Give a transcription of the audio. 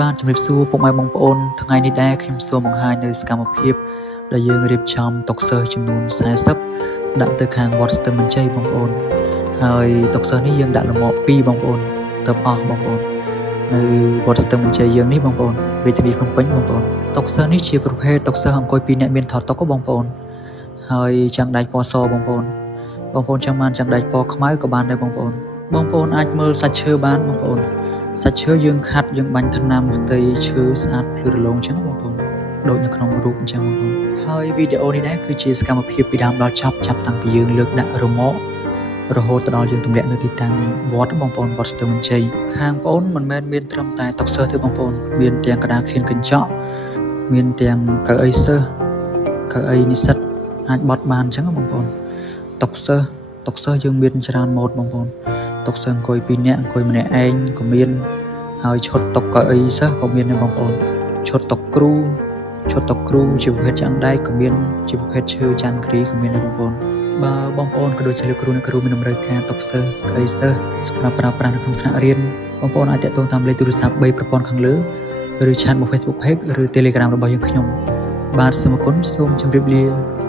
បានជំរាបសួរពុកម៉ែបងប្អូនថ្ងៃនេះដែរខ្ញុំសូមបង្ហាញនៅសកម្មភាពដែលយើងរៀបចំតុសិស្សចំនួន40ដាក់ទៅខាងវត្តស្ទឹងមានជ័យបងប្អូនហើយតុសិស្សនេះយើងដាក់លម្អ2បងប្អូនទៅអស់បងប្អូននៅវត្តស្ទឹងមានជ័យយើងនេះបងប្អូនរាជធានីភ្នំពេញបងប្អូនតុសិស្សនេះជាប្រភេទតុសិស្សអង្គុយ2នាក់មានថតតុបងប្អូនហើយចាំងដែកពណ៌សបងប្អូនចាំបានចាំងដែកពណ៌ខ្មៅក៏បានដែរបងប្អូនអាចមើលសាច់ឈើបានបងប្អូនសាច់ឈើយើងខាត់យើងបាញ់ថ្នាំផ្ទៃឈើស្អាតភ្លឺរលោងអញ្ចឹងបងប្អូនដូចនៅក្នុងរូបអញ្ចឹងបងប្អូនហើយវីដេអូនេះដែរគឺជាសកម្មភាពពីដើមដល់ចប់ចាប់តាំងពីយើងលើកដាក់រមាក់រហូតដល់យើងទម្លាក់នៅទីតាំងវត្តបងប្អូនវត្តស្ទឹងមានជ័យខាងបងប្អូនមិនមែនមានត្រឹមតែតុសិស្សទេបងប្អូនមានទាំងក្តារខៀនកញ្ចក់មានទាំងកៅអីសិស្សកៅអីនិស្សិតអាចបត់បានអញ្ចឹងបងប្អូនតុសិស្សយើងមានច្រើនម៉ូដបងប្អូនតុសិស្សអង្គុយ2នាក់អង្គុយម្នាក់ឯងក៏មានហើយឈុតតុកៅអីសិស្សក៏មានដែរបងប្អូនឈុតតុគ្រូជាប្រភេទចាក់ដែកក៏មានជាប្រភេទឈើច័ន្ទគ្រីក៏មានដែរបងប្អូនបើបងប្អូនក៏ដូចជាលោកគ្រូអ្នកគ្រូមានតម្រូវការតុសិស្សកៅអីសិស្សសម្រាប់ប្រើប្រាស់នៅក្នុងថ្នាក់រៀនបងប្អូនអាចទាក់ទងតាមលេខទូរស័ព្ទ3ប្រព័ន្ធខាងលើឬឆាតមក Facebook Page ឬ Telegram របស់យើងខ្ញុំបាទសូមអរគុណសូមជម្រាបលា